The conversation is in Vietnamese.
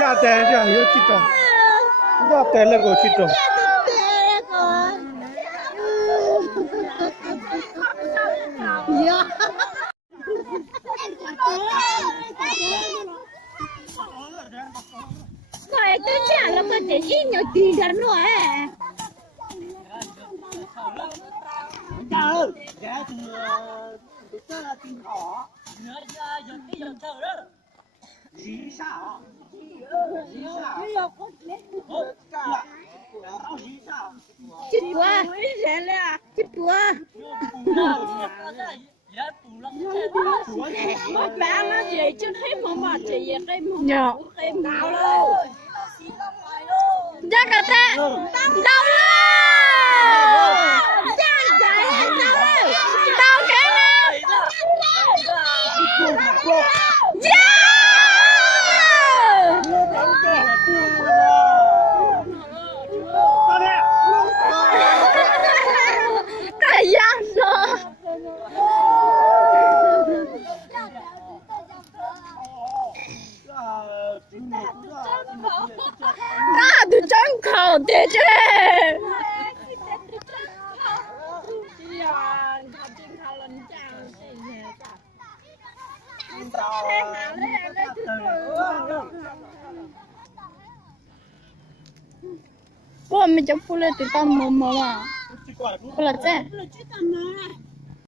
ra té ra yếu chít tròn ra té là của chít tròn Coi tôi chẳng là có thể in nhiều tiền gần rồi. Chờ, giá thì tôi là tiền họ. Nhớ giờ cái giờ chờ đó. Dí sao? Dí sao? Chết quá. Chết quá. Một bạn nó gì chứ thấy mà chị về cái một cái nào luôn. Ra cả ta. Đâu luôn. Cha chạy hết đâu. Đâu cái nào. Yeah. Cái giang rồi. Tôi chẳng khẩu thế chứ. Bố mình chẳng phụ lên từ tao mồm mà. Phụ là chứ.